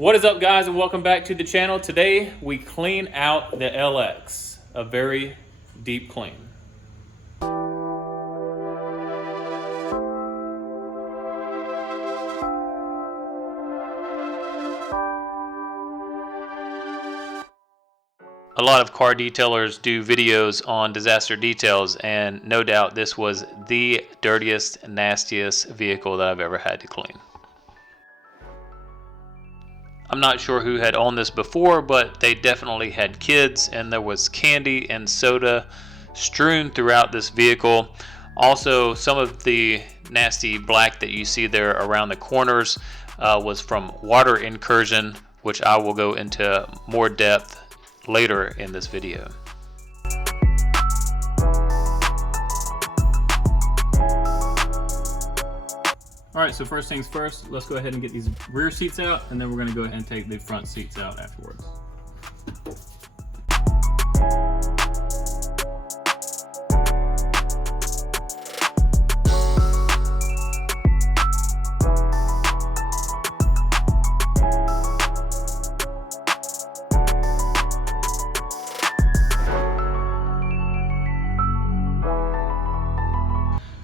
What is up, guys, and welcome back to the channel. Today we clean out the LX, a very deep clean. A lot of car detailers do videos on disaster details, and no doubt this was the dirtiest, nastiest vehicle that I've ever had to clean. I'm not sure who had owned this before, but they definitely had kids, and there was candy and soda strewn throughout this vehicle. Also, some of the nasty black that you see there around the corners was from water incursion, which I will go into more depth later in this video. All right, so first things first, let's go ahead and get these rear seats out, and then we're gonna go ahead and take the front seats out afterwards.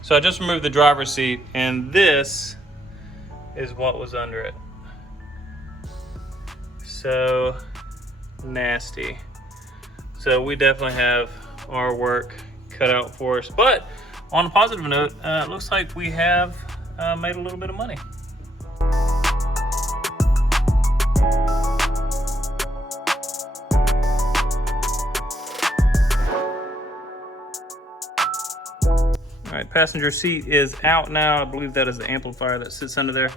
So I just removed the driver's seat, and this is what was under it. So nasty. So we definitely have our work cut out for us. But on a positive note, it looks like we have made a little bit of money. All right, passenger seat is out now. I believe that is the amplifier that sits under there.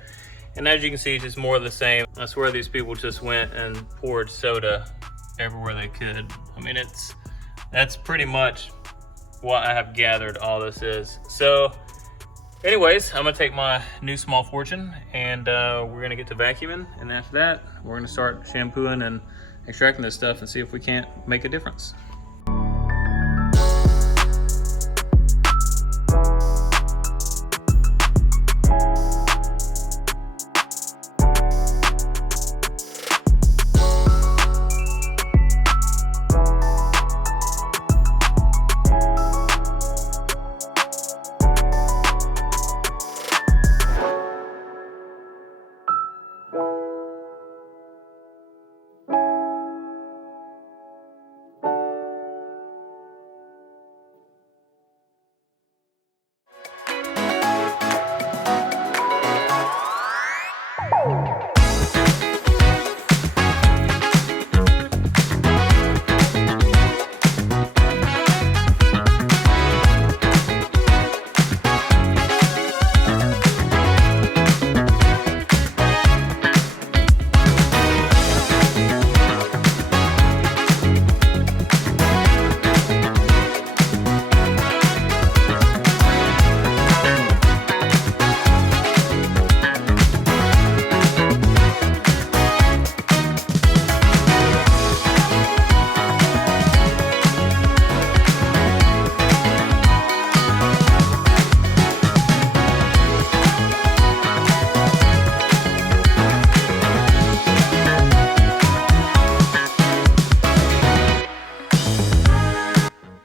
And as you can see, it's just more of the same. I swear these people just went and poured soda everywhere they could. I mean, that's pretty much what I have gathered all this is. So anyways, I'm gonna take my new small fortune, and we're gonna get to vacuuming. And after that, we're gonna start shampooing and extracting this stuff and see if we can't make a difference.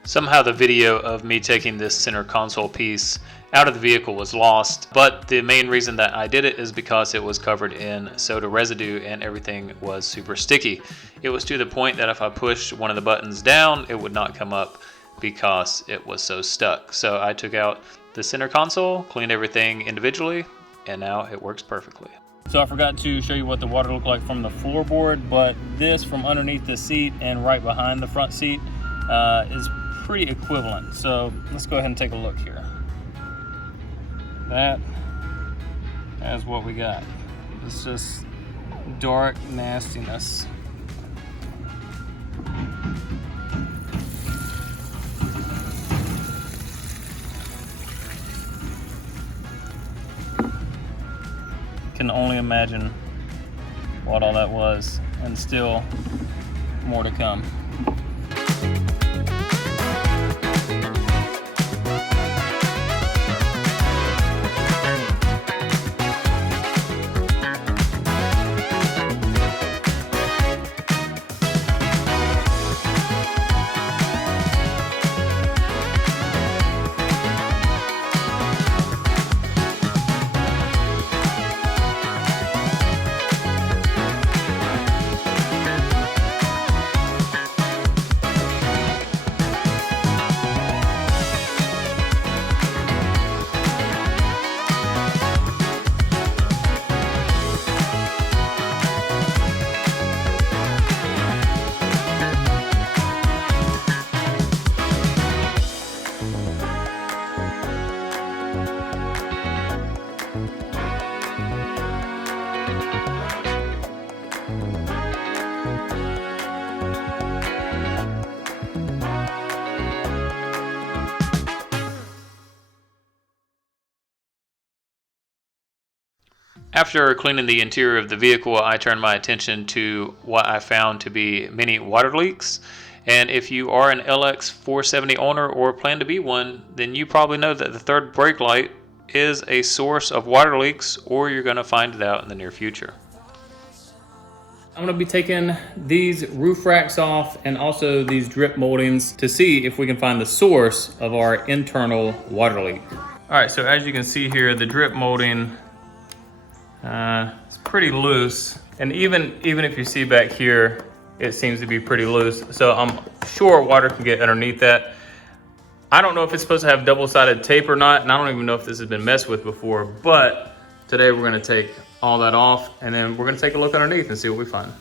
Somehow the video of me taking this center console piece out of the vehicle was lost, but the main reason that I did it is because it was covered in soda residue and everything was super sticky. It was to the point that if I pushed one of the buttons down, it would not come up because it was so stuck. So I took out the center console, cleaned everything individually, and now it works perfectly. So I forgot to show you what the water looked like from the floorboard, but this from underneath the seat and right behind the front seat is pretty equivalent. So let's go ahead and take a look here. That is what we got. It's just dark nastiness. Can only imagine what all that was, and still more to come. After cleaning the interior of the vehicle, I turned my attention to what I found to be many water leaks. And if you are an LX470 owner or plan to be one, then you probably know that the third brake light is a source of water leaks, or you're going to find it out in the near future. I'm going to be taking these roof racks off and also these drip moldings to see if we can find the source of our internal water leak. All right, so as you can see here, the drip molding it's pretty loose, and even if you see back here, it seems to be pretty loose. So I'm sure water can get underneath that. I don't know if it's supposed to have double-sided tape or not, and I don't even know if this has been messed with before, but today we're gonna take all that off, and then we're gonna take a look underneath and see what we find.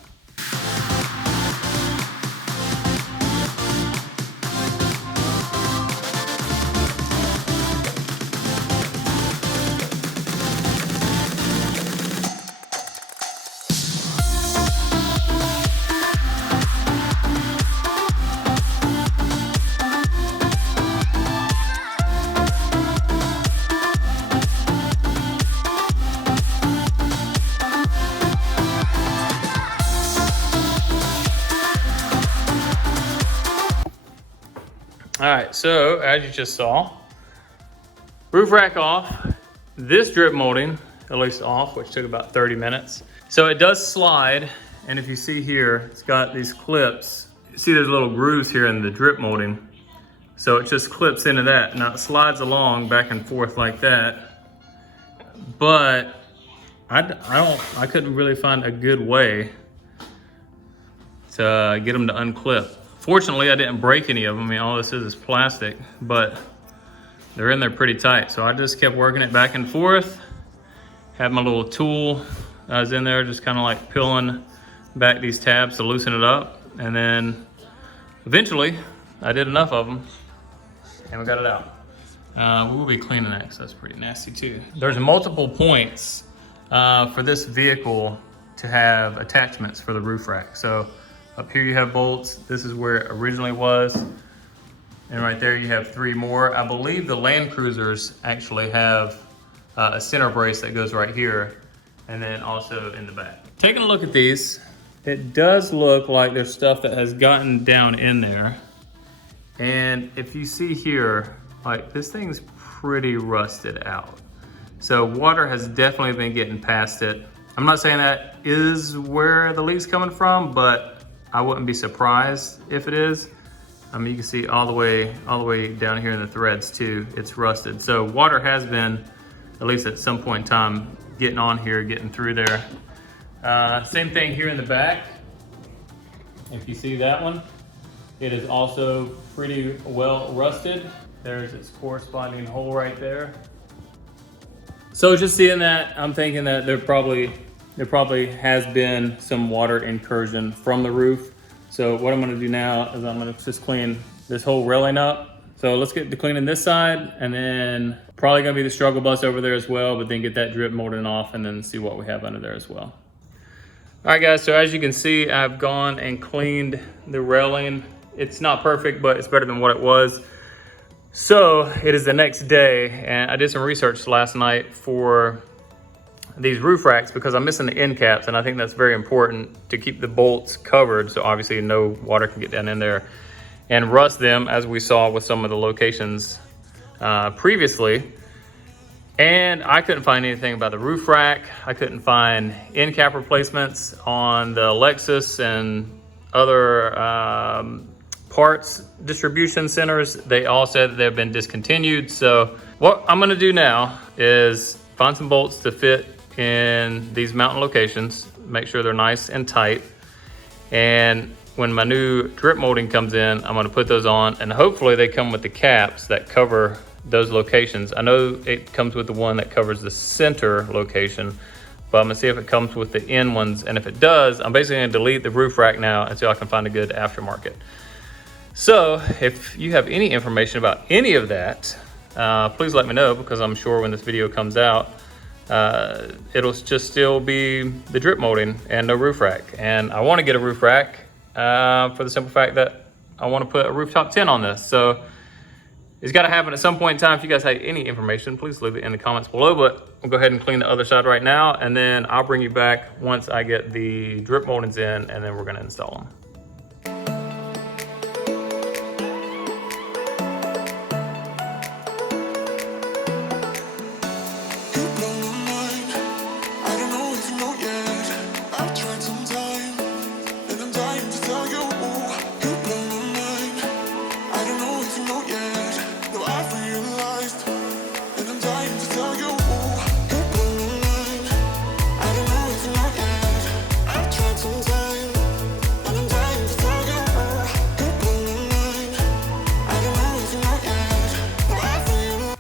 All right, so as you just saw, roof rack off, this drip molding, at least off, which took about 30 minutes. So it does slide, and if you see here, it's got these clips. You see there's little grooves here in the drip molding. So it just clips into that. Now it slides along back and forth like that, but I couldn't really find a good way to get them to unclip. Fortunately, I didn't break any of them. I mean, all this is plastic, but they're in there pretty tight. So I just kept working it back and forth. Had my little tool I was in there, just kind of like peeling back these tabs to loosen it up. And then eventually I did enough of them and we got it out. We'll be cleaning that because that's pretty nasty too. There's multiple points for this vehicle to have attachments for the roof rack. So up here you have bolts. This is where it originally was. And right there you have 3 more. I believe the Land Cruisers actually have a center brace that goes right here, and then also in the back. Taking a look at these, it does look like there's stuff that has gotten down in there. And if you see here, like this thing's pretty rusted out. So water has definitely been getting past it. I'm not saying that is where the leak's coming from, but I wouldn't be surprised if it is. I mean, you can see all the way down here in the threads too, it's rusted. So water has been, at least at some point in time, getting on here, getting through there. Same thing here in the back. If you see that one, it is also pretty well rusted. There's its corresponding hole right there. So just seeing that, I'm thinking that there probably has been some water incursion from the roof. So what I'm gonna do now is I'm gonna just clean this whole railing up. So let's get to cleaning this side, and then probably gonna be the struggle bus over there as well, but then get that drip molding off and then see what we have under there as well. All right guys, so as you can see, I've gone and cleaned the railing. It's not perfect, but it's better than what it was. So it is the next day, and I did some research last night for these roof racks because I'm missing the end caps, and I think that's very important to keep the bolts covered, so obviously no water can get down in there and rust them, as we saw with some of the locations previously. And I couldn't find anything about the roof rack. I couldn't find end cap replacements on the Lexus and other parts distribution centers. They all said that they've been discontinued. So what I'm gonna do now is find some bolts to fit in these mountain locations, make sure they're nice and tight. And when my new drip molding comes in, I'm gonna put those on, and hopefully they come with the caps that cover those locations. I know it comes with the one that covers the center location, but I'm gonna see if it comes with the end ones. And if it does, I'm basically gonna delete the roof rack now until I can find a good aftermarket. So if you have any information about any of that, please let me know, because I'm sure when this video comes out, it'll just still be the drip molding and no roof rack. And I want to get a roof rack for the simple fact that I want to put a rooftop tent on this. So it's got to happen at some point in time. If you guys have any information, please leave it in the comments below. But we'll go ahead and clean the other side right now, and then I'll bring you back once I get the drip moldings in, and then we're going to install them.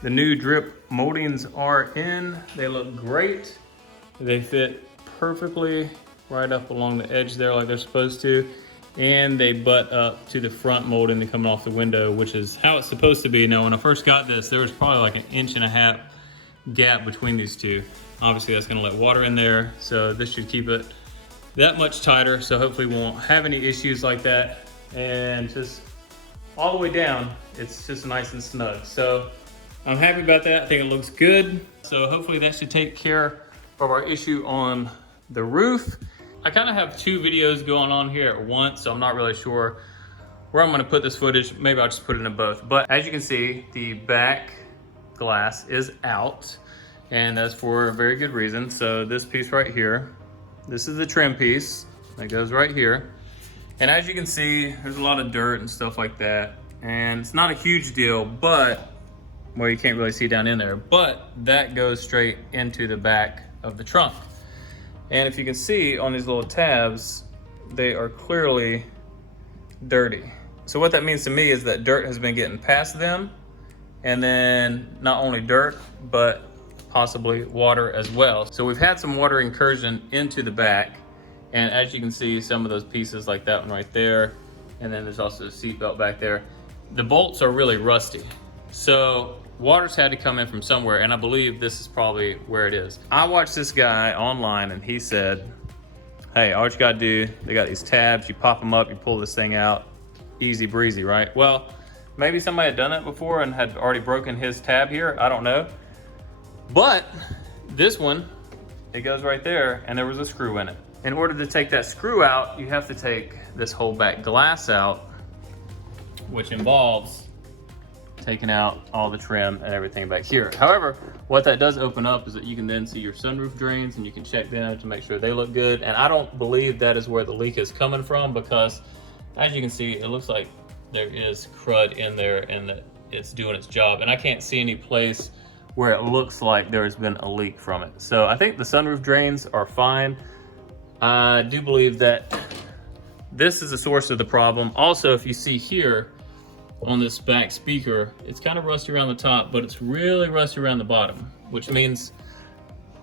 The new drip moldings are in. They look great. They fit perfectly right up along the edge there like they're supposed to. And they butt up to the front molding coming off the window, which is how it's supposed to be. Now, when I first got this, there was probably like 1.5 inch gap between these two. Obviously, that's gonna let water in there. So this should keep it that much tighter. So hopefully we won't have any issues like that. And just all the way down, it's just nice and snug. So I'm happy about that. I think it looks good. So hopefully that should take care of our issue on the roof. I kind of have 2 videos going on here at once, so I'm not really sure where I'm gonna put this footage. Maybe I'll just put it in both. But as you can see, the back glass is out, and that's for a very good reason. So this piece right here, this is the trim piece that goes right here. And as you can see, there's a lot of dirt and stuff like that. And it's not a huge deal, but well, you can't really see down in there, but that goes straight into the back of the trunk. And if you can see on these little tabs, they are clearly dirty. So what that means to me is that dirt has been getting past them, and then not only dirt, but possibly water as well. So we've had some water incursion into the back, and as you can see, some of those pieces like that one right there, and then there's also a seat belt back there. The bolts are really rusty. So water's had to come in from somewhere, and I believe this is probably where it is. I watched this guy online, and he said, hey, all you gotta do, they got these tabs, you pop them up, you pull this thing out, easy breezy, right? Well, maybe somebody had done that before and had already broken his tab here, I don't know. But this one, it goes right there, and there was a screw in it. In order to take that screw out, you have to take this whole back glass out, which involves taking out all the trim and everything back here. However, what that does open up is that you can then see your sunroof drains, and you can check them to make sure they look good. And I don't believe that is where the leak is coming from, because as you can see, it looks like there is crud in there and that it's doing its job. And I can't see any place where it looks like there's been a leak from it. So I think the sunroof drains are fine. I do believe that this is the source of the problem. Also, if you see here, on this back speaker, it's kind of rusty around the top, but it's really rusty around the bottom, which means,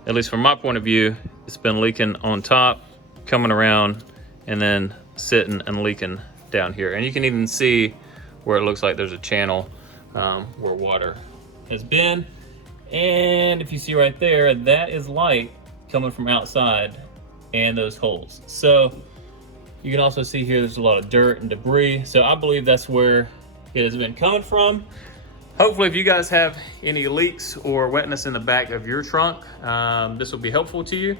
at least from my point of view, it's been leaking on top, coming around, and then sitting and leaking down here. And you can even see where it looks like there's a channel where water has been. And if you see right there, that is light coming from outside and those holes. So you can also see here there's a lot of dirt and debris. So I believe that's where it has been coming from. Hopefully, if you guys have any leaks or wetness in the back of your trunk, this will be helpful to you.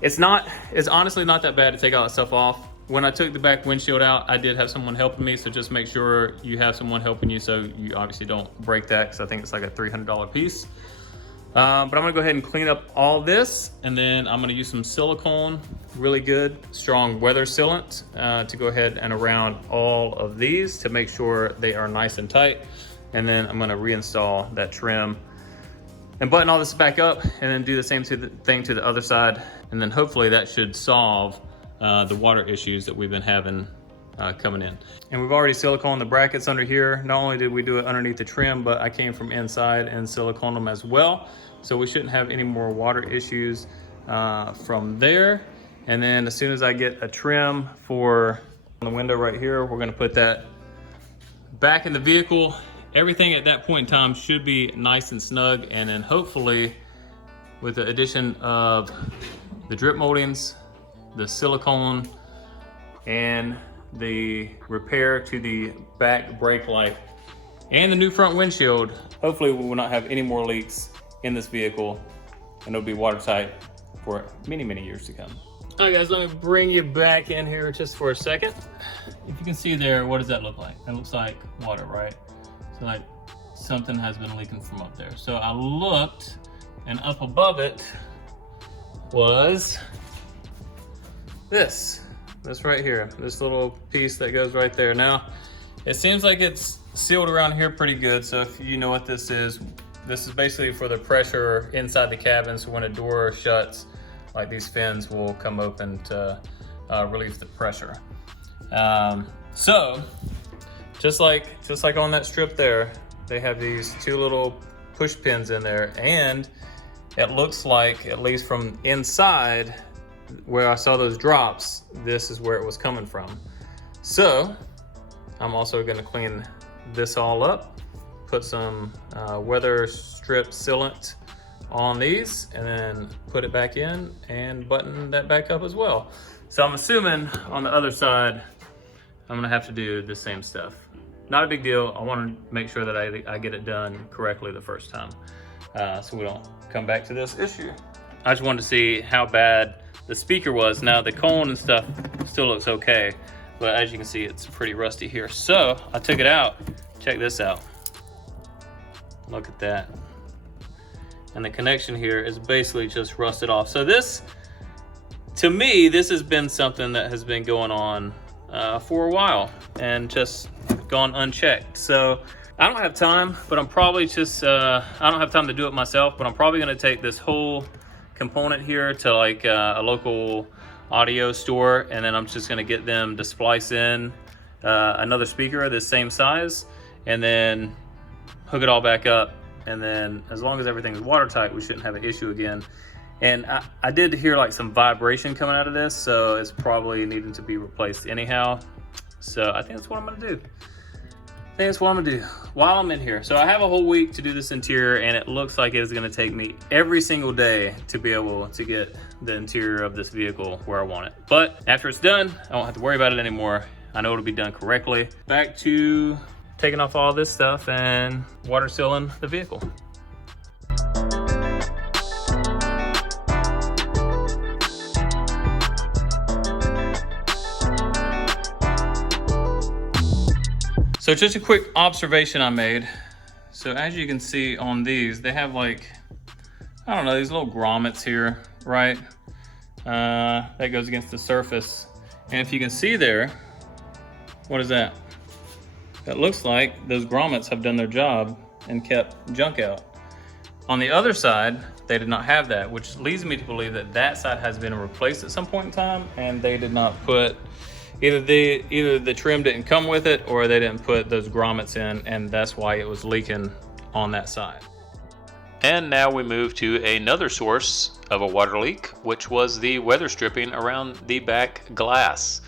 It's honestly not that bad to take all that stuff off. When I took the back windshield out, I did have someone helping me, so just make sure you have someone helping you so you obviously don't break that, because I think it's like a $300 piece. But I'm gonna go ahead and clean up all this, and then I'm gonna use some silicone, really good, strong weather sealant, to go ahead and around all of these to make sure they are nice and tight. And then I'm gonna reinstall that trim and button all this back up, and then do the same thing to the other side. And then hopefully that should solve the water issues that we've been having coming in. And we've already siliconed the brackets under here. Not only did we do it underneath the trim, but I came from inside and siliconed them as well. So we shouldn't have any more water issues from there. And then as soon as I get a trim for the window right here, we're gonna put that back in the vehicle. Everything at that point in time should be nice and snug. And then hopefully with the addition of the drip moldings, the silicone, and the repair to the back brake light, and the new front windshield. Hopefully we will not have any more leaks in this vehicle, and it'll be watertight for many, many years to come. All right, guys, let me bring you back in here just for a second. If you can see there, what does that look like? That looks like water, right? So like something has been leaking from up there. So I looked, and up above it was this right here, this little piece that goes right there. Now, it seems like it's sealed around here pretty good. So if you know what this is basically for the pressure inside the cabin. So when a door shuts, like these fins will come open to relieve the pressure. So just like on that strip there, they have these two little push pins in there, and it looks like, at least from inside where I saw those drops, this is where it was coming from. So I'm also going to clean this all up, put some weather strip sealant on these, and then put it back in and button that back up as well. So I'm assuming on the other side, I'm gonna have to do the same stuff. Not a big deal. I want to make sure that I get it done correctly the first time, so we don't come back to this issue. I just wanted to see how bad the speaker was. Now the cone and stuff still looks okay, but as you can see, it's pretty rusty here. So I took it out. Check this out. Look at that. And the connection here is basically just rusted off. So this, to me, this has been something that has been going on for a while and just gone unchecked. So I don't have time, but I'm probably just, I don't have time to do it myself, but I'm probably gonna take this whole component here to like a local audio store, and then I'm just gonna get them to splice in another speaker of the same size, and then hook it all back up. And then as long as everything is watertight, we shouldn't have an issue again. And I did hear like some vibration coming out of this, so it's probably needing to be replaced anyhow. So I think that's what I'm gonna do. I think that's what I'm gonna do while I'm in here. So I have a whole week to do this interior, and it looks like it is gonna take me every single day to be able to get the interior of this vehicle where I want it. But after it's done, I won't have to worry about it anymore. I know it'll be done correctly. Back to taking off all this stuff and water sealing the vehicle. So just a quick observation I made. So as you can see on these, they have like, I don't know, these little grommets here, right? That goes against the surface. And if you can see there, what is that? It looks like those grommets have done their job and kept junk out. On the other side, they did not have that, which leads me to believe that that side has been replaced at some point in time, and they did not put, either the trim didn't come with it, or they didn't put those grommets in, and that's why it was leaking on that side. And now we move to another source of a water leak, which was the weather stripping around the back glass.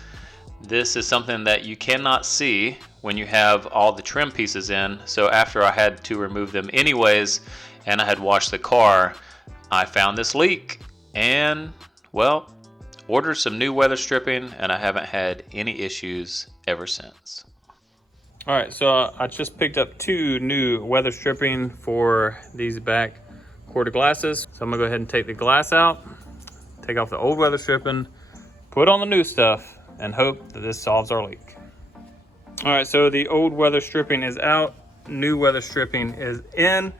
This is something that you cannot see when you have all the trim pieces in. So after I had to remove them anyways, and I had washed the car, I found this leak and, well, ordered some new weather stripping, and I haven't had any issues ever since. All right, so I just picked up 2 new weather stripping for these back quarter glasses. So I'm gonna go ahead and take the glass out, take off the old weather stripping, put on the new stuff, and hope that this solves our leak. All right, so the old weather stripping is out, new weather stripping is in.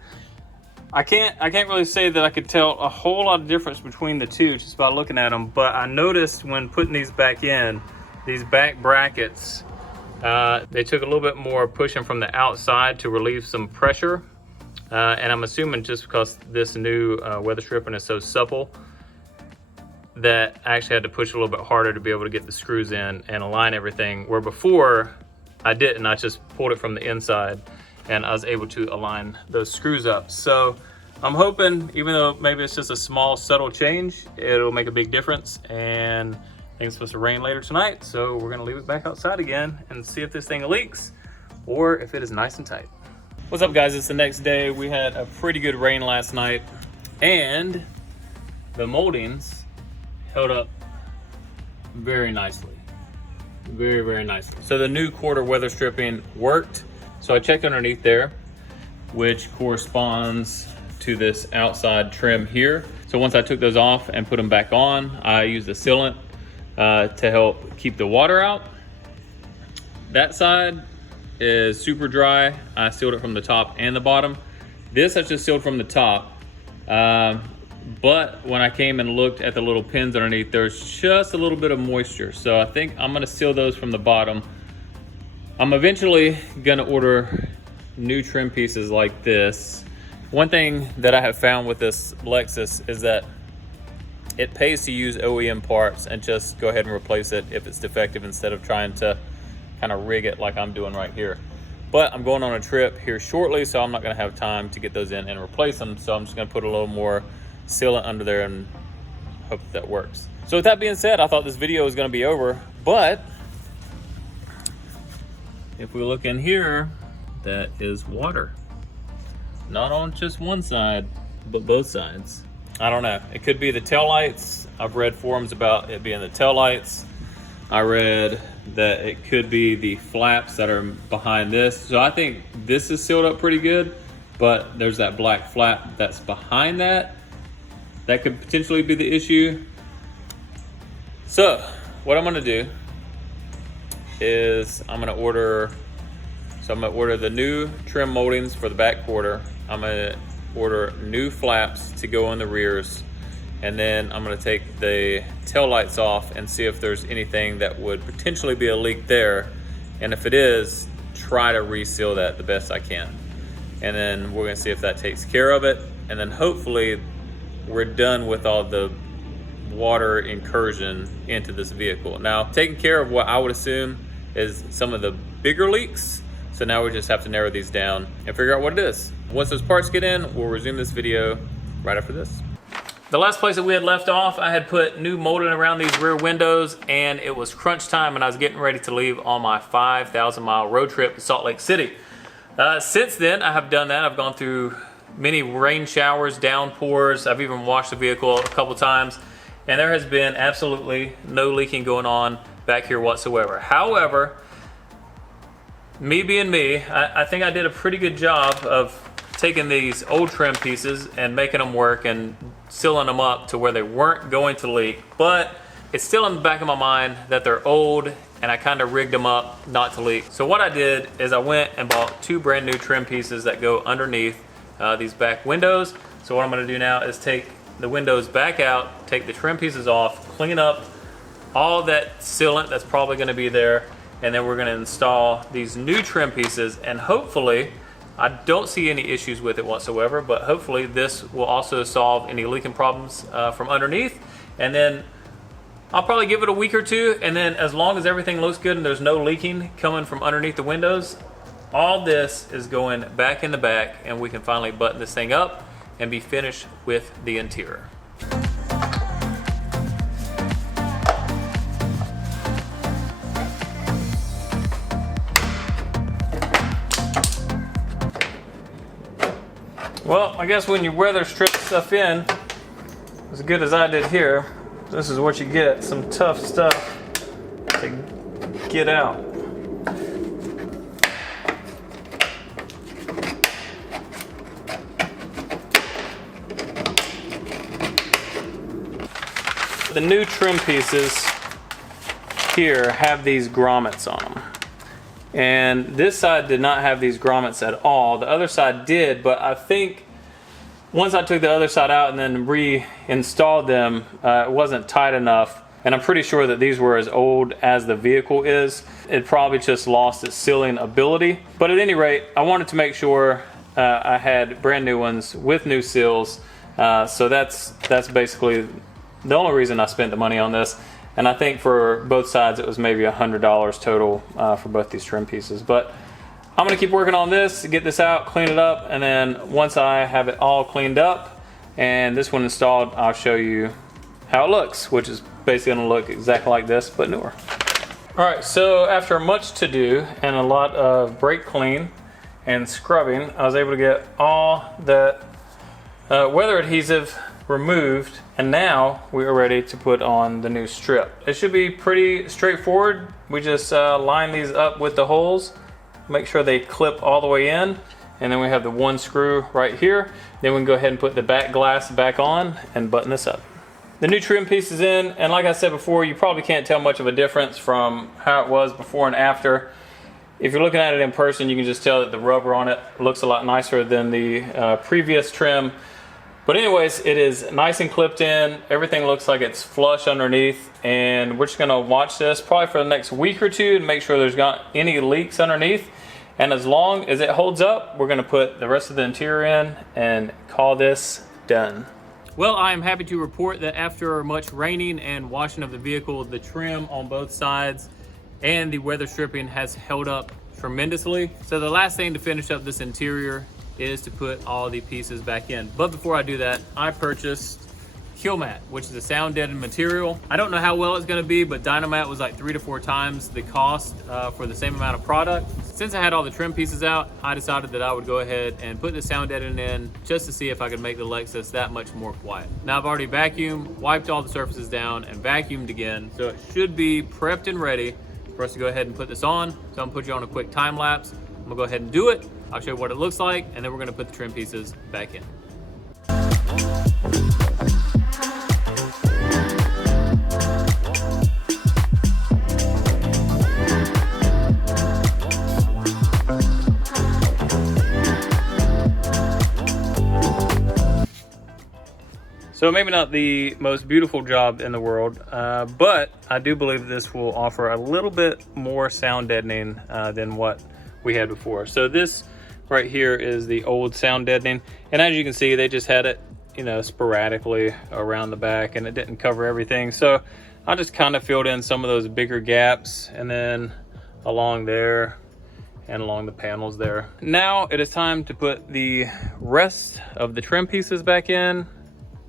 I can't really say that I could tell a whole lot of difference between the two just by looking at them, but I noticed when putting these back in, these back brackets, they took a little bit more pushing from the outside to relieve some pressure. And I'm assuming just because this new weather stripping is so supple, that I actually had to push a little bit harder to be able to get the screws in and align everything, where before I didn't. I just pulled it from the inside and I was able to align those screws up. So I'm hoping, even though maybe it's just a small subtle change, it'll make a big difference. And I think it's supposed to rain later tonight, so we're gonna leave it back outside again and see if this thing leaks or if it is nice and tight. What's up, guys? It's the next day. We had a pretty good rain last night, and the moldings held up very nicely. Very, very nicely. So the new quarter weather stripping worked. So I checked underneath there, which corresponds to this outside trim here. So once I took those off and put them back on, I used a sealant to help keep the water out. That side is super dry. I sealed it from the top and the bottom. This I just sealed from the top. But when I came and looked at the little pins underneath, there's just a little bit of moisture. So I think I'm gonna seal those from the bottom. I'm eventually gonna order new trim pieces like this. One thing that I have found with this Lexus is that it pays to use OEM parts and just go ahead and replace it if it's defective instead of trying to kind of rig it like I'm doing right here. But I'm going on a trip here shortly, so I'm not gonna have time to get those in and replace them. So I'm just gonna put a little more sealant under there and hope that works. So with that being said, I thought this video was gonna be over, but if we look in here, that is water. Not on just one side, but both sides. I don't know, it could be the tail lights. I've read forums about it being the tail lights. I read that it could be the flaps that are behind this. So I think this is sealed up pretty good, but there's that black flap that's behind that. That could potentially be the issue. So what I'm gonna do is I'm gonna order the new trim moldings for the back quarter. I'm gonna order new flaps to go on the rears. And then I'm gonna take the tail lights off and see if there's anything that would potentially be a leak there. And if it is, try to reseal that the best I can. And then we're gonna see if that takes care of it. And then hopefully we're done with all the water incursion into this vehicle. Now, taking care of what I would assume is some of the bigger leaks. So now we just have to narrow these down and figure out what it is. Once those parts get in, we'll resume this video right after this. The last place that we had left off, I had put new molding around these rear windows, and it was crunch time, and I was getting ready to leave on my 5,000-mile road trip to Salt Lake City. Since then, I have done that. I've gone through many rain showers, downpours. I've even washed the vehicle a couple times, and there has been absolutely no leaking going on back here whatsoever. However, me being me, I think I did a pretty good job of taking these old trim pieces and making them work and sealing them up to where they weren't going to leak. But it's still in the back of my mind that they're old, and I kind of rigged them up not to leak. So what I did is I went and bought two brand new trim pieces that go underneath these back windows. So what I'm gonna do now is take the windows back out, take the trim pieces off, clean up all that sealant that's probably gonna be there, and then we're gonna install these new trim pieces, and hopefully, I don't see any issues with it whatsoever, but hopefully this will also solve any leaking problems from underneath. And then I'll probably give it a week or two, and then as long as everything looks good and there's no leaking coming from underneath the windows, all this is going back in the back, and we can finally button this thing up and be finished with the interior. Well, I guess when you weather strip stuff in, as good as I did here, this is what you get, some tough stuff to get out. The new trim pieces here have these grommets on them. And this side did not have these grommets at all. The other side did, but I think once I took the other side out and then reinstalled them, it wasn't tight enough. And I'm pretty sure that these were as old as the vehicle is. It probably just lost its sealing ability. But at any rate, I wanted to make sure I had brand new ones with new seals. So that's basically the only reason I spent the money on this. And I think for both sides it was maybe $100 total for both these trim pieces. But I'm gonna keep working on this, get this out, clean it up, and then once I have it all cleaned up and this one installed, I'll show you how it looks, which is basically gonna look exactly like this, but newer. All right, so after much to do and a lot of brake clean and scrubbing, I was able to get all that weather adhesive removed, and now we are ready to put on the new strip. It should be pretty straightforward. We just line these up with the holes, make sure they clip all the way in. And then we have the one screw right here. Then we can go ahead and put the back glass back on and button this up. The new trim piece is in, and like I said before, you probably can't tell much of a difference from how it was before and after. If you're looking at it in person, you can just tell that the rubber on it looks a lot nicer than the previous trim. But anyways, it is nice and clipped in. Everything looks like it's flush underneath, and we're just gonna watch this probably for the next week or two to make sure there's not any leaks underneath. And as long as it holds up, we're gonna put the rest of the interior in and call this done. Well, I am happy to report that after much raining and washing of the vehicle, the trim on both sides and the weather stripping has held up tremendously. So the last thing to finish up this interior is to put all the pieces back in. But before I do that, I purchased Killmat, which is a sound deadened material. I don't know how well it's gonna be, but Dynamat was like 3 to 4 times the cost for the same amount of product. Since I had all the trim pieces out, I decided that I would go ahead and put the sound deadening in just to see if I could make the Lexus that much more quiet. Now I've already vacuumed, wiped all the surfaces down, and vacuumed again, so it should be prepped and ready for us to go ahead and put this on. So I'm gonna put you on a quick time lapse. I'm gonna go ahead and do it. I'll show you what it looks like, and then we're gonna put the trim pieces back in. So maybe not the most beautiful job in the world, but I do believe this will offer a little bit more sound deadening than what we had before. So this right here is the old sound deadening. And as you can see, they just had it, you know, sporadically around the back, and it didn't cover everything. So I just kind of filled in some of those bigger gaps, and then along there and along the panels there. Now it is time to put the rest of the trim pieces back in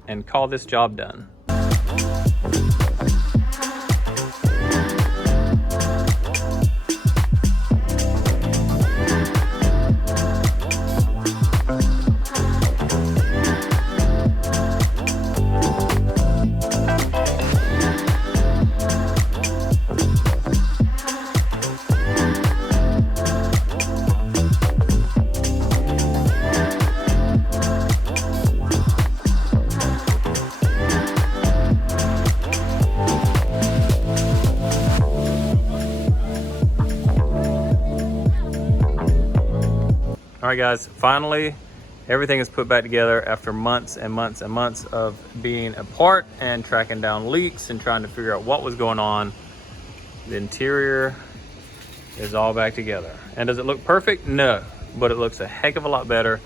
and call this job done. All right guys, finally everything is put back together after months and months and months of being apart and tracking down leaks and trying to figure out what was going on. The interior is all back together. And does it look perfect? No, but it looks a heck of a lot better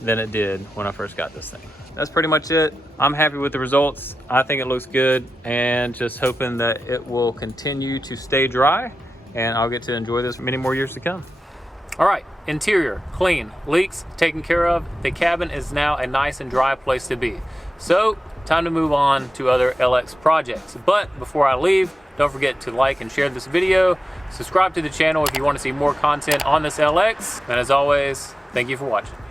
than it did when I first got this thing. That's pretty much it. I'm happy with the results. I think it looks good, and just hoping that it will continue to stay dry and I'll get to enjoy this for many more years to come. All right, interior clean, leaks taken care of. The cabin is now a nice and dry place to be. So time to move on to other LX projects. But before I leave, don't forget to like and share this video. Subscribe to the channel if you want to see more content on this LX. And as always, thank you for watching.